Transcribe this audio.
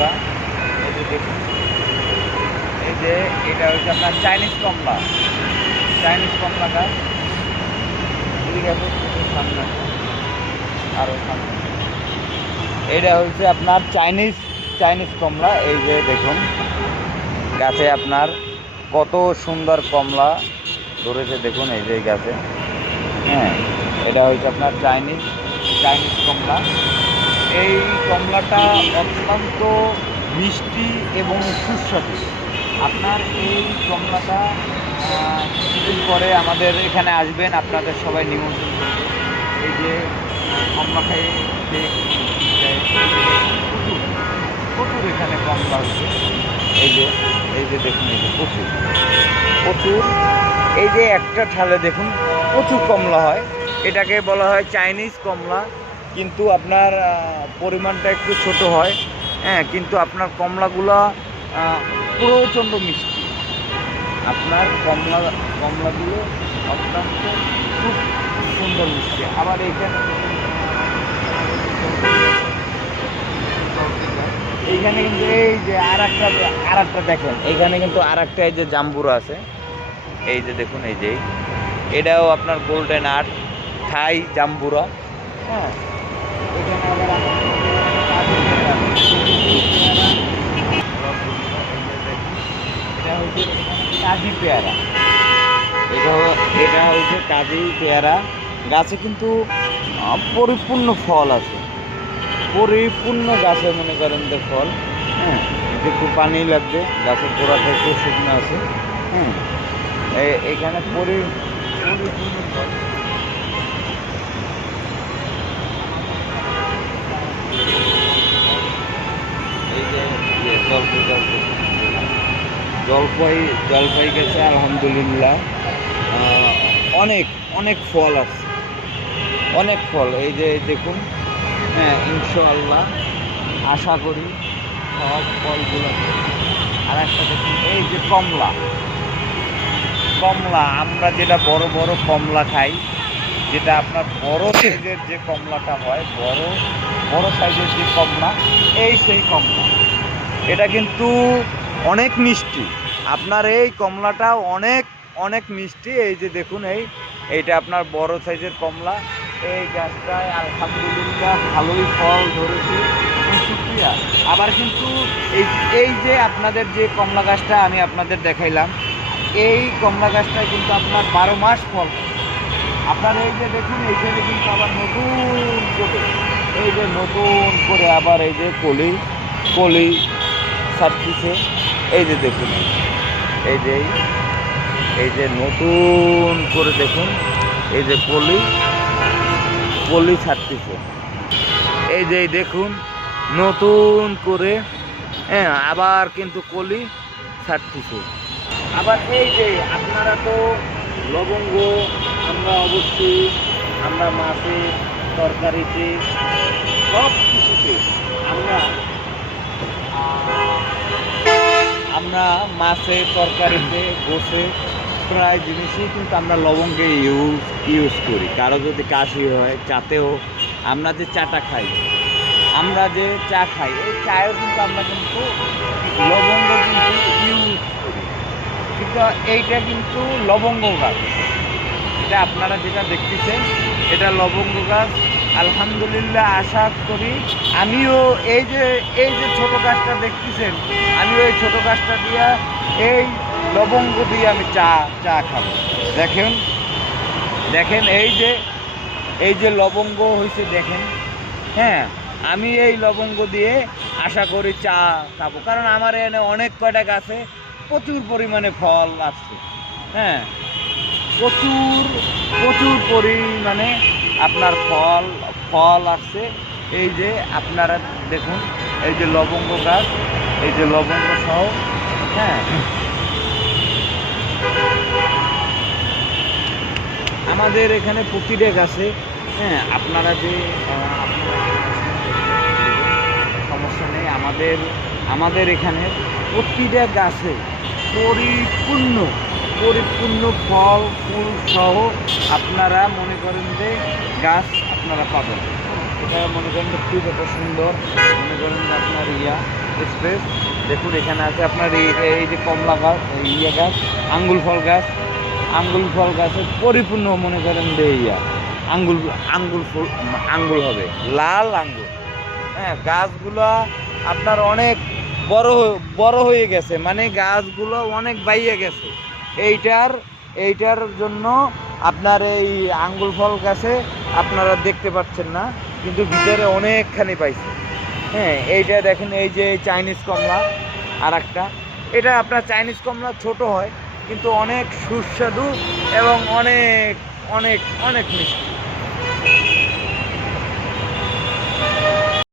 বন্ধুরা, এই যে দেখুন, এই যে এটা হচ্ছে আপনার চাইনিজ কমলা, চাইনিজ কমলা গাছ। এদিকে আছে সামনে, আরও সামনে। এটা হচ্ছে আপনার চাইনিজ কমলা। এই যে দেখুন গাছে আপনার কত সুন্দর কমলা ধরেছে, দেখুন এই যে গাছে। হ্যাঁ, এটা হচ্ছে আপনার চাইনিজ কমলা। এই কমলাটা অত্যন্ত মিষ্টি এবং সুস্বাদু। আপনার এই কমলাটা কিছুদিন পরে আমাদের এখানে আসবেন, আপনাদের সবাই নিমন্ত্রণ করবে। এই যে কমলা খেয়ে প্রচুর এখানে কমলা হচ্ছে। এই যে দেখুন, এই যে প্রচুর এই যে একটা ঠালে দেখুন প্রচুর কমলা হয়। এটাকে বলা হয় চাইনিজ কমলা, কিন্তু আপনার পরিমাণটা একটু ছোট হয়। হ্যাঁ, কিন্তু আপনার কমলাগুলো প্রচণ্ড মিষ্টি। আপনার কমলাগুলো অত্যন্ত খুব সুন্দর মিষ্টি। আবার এইখানে কিন্তু এই যে আর একটা দেখেন, এইখানে কিন্তু আর একটা এই যে জাম্বুরা আছে। এই যে দেখুন, এই যে এটাও আপনার গোল্ডেন আর্ট থাই জাম্বুরা। হ্যাঁ, এখানে আবার এটা হচ্ছে কাজি পেয়ারা। এটা হচ্ছে কাজি পেয়ারা। গাছে কিন্তু পরিপূর্ণ ফল আছে, পরিপূর্ণ গাছে মনে করেন যে ফল। হ্যাঁ, একটু পানি লাগবে, গাছের গোড়াটা একটু শুকনো আছে। হ্যাঁ, এখানে পরিপূর্ণ ফল। এই যে জলপাই গেছে আলহামদুলিল্লাহ। অনেক ফল আছে, অনেক ফল। এই যে দেখুন, হ্যাঁ ইনশাআল্লাহ আশা করি সব ফলগুলো। আর একটা দেখুন, এই যে কমলা, আমরা যেটা বড় বড় কমলা খাই, যেটা আপনার বড় সাইজের যে কমলাটা হয়, বড় সাইজের যে কমলা, সেই কমলা। এটা কিন্তু অনেক মিষ্টি। আপনার এই কমলাটা অনেক মিষ্টি। এই যে দেখুন, এইটা আপনার বড় সাইজের কমলা। এই গাছটায় আলহামদুলিল্লাহ ভালোই ফল ধরেছে, শুকরিয়া। আবার কিন্তু এই যে আপনাদের যে কমলা গাছটা আমি আপনাদের দেখাইলাম, এই কমলা গাছটায় কিন্তু আপনার 12 মাস ফল। আপনার এই যে দেখুন, এইখানে কিন্তু আবার নতুন করে আবার এই যে কলি ছাড়তেছে। এই যে দেখুন, এই যে নতুন করে দেখুন, এই যে কলি ছাড়তেছে। এই যে দেখুন নতুন করে, হ্যাঁ আবার কিন্তু কলি ছাড়তেছে। আবার এই যে আপনারা তো লবঙ্গ, আমরা মাছে তরকারিতে সব কিছুতে আমরা মাছে তরকারিতে বসে প্রায় জিনিসই কিন্তু আমরা লবঙ্গে ইউজ করি। কারো যদি কাশি হয়, চাতেও আমরা যে চাটা খাই, এই চায়েও কিন্তু আমরা কিন্তু লবঙ্গ কিন্তু ইউজ করি। কিন্তু এইটা কিন্তু লবঙ্গ গাছ, এটা আপনারা যেটা দেখতেছেন এটা লবঙ্গ গাছ। আলহামদুলিল্লাহ আশা করি আমিও এই যে ছোট গাছটা দেখতেছেন, আমিও এই ছোট গাছটা দিয়ে এই লবঙ্গ দিয়ে আমি চা খাবো। দেখেন এই যে লবঙ্গ হয়েছে দেখেন। হ্যাঁ, আমি এই লবঙ্গ দিয়ে আশা করি চা খাবো, কারণ আমার এখানে অনেক কয়টা গাছে প্রচুর পরিমাণে ফল আসছে। হ্যাঁ, প্রচুর পরিমাণে আপনার ফল আসছে। এই যে আপনারা দেখুন, এই যে লবঙ্গ গাছ, এই যে লবঙ্গ সহ। হ্যাঁ, আমাদের এখানে প্রতিটা গাছে, হ্যাঁ আপনারা যে সমস্যা নেই, আমাদের এখানে প্রতিটা গাছে পরিপূর্ণ ফল ফুল সহ আপনারা মনে করেন যে গাছ আপনারা পাবেন। এটা মনে করেন খুব একটা সুন্দর, মনে করেন আপনার স্পেস। দেখুন এখানে আছে আপনার এই যে কমলা গাছ, ইয়ে গাছ, আঙ্গুল ফল গাছ। আঙ্গুল ফল গাছের পরিপূর্ণ মনে করেন যে আঙ্গুল আঙ্গুল ফুল আঙ্গুল হবে, লাল আঙ্গুর। হ্যাঁ, গাছগুলো আপনার অনেক বড় হয়ে গেছে, মানে গাছগুলো অনেক বাইয়ে গেছে। এইটার জন্য আপনার এই আঙ্গুল ফল গাছে আপনারা দেখতে পাচ্ছেন না, কিন্তু ভিতরে অনেকখানি পাইছে। হ্যাঁ, এইটা দেখেন, এই যে চাইনিজ কমলা আর একটা, এটা আপনার চাইনিজ কমলা ছোট হয় কিন্তু অনেক সুস্বাদু এবং অনেক অনেক অনেক মিষ্টি।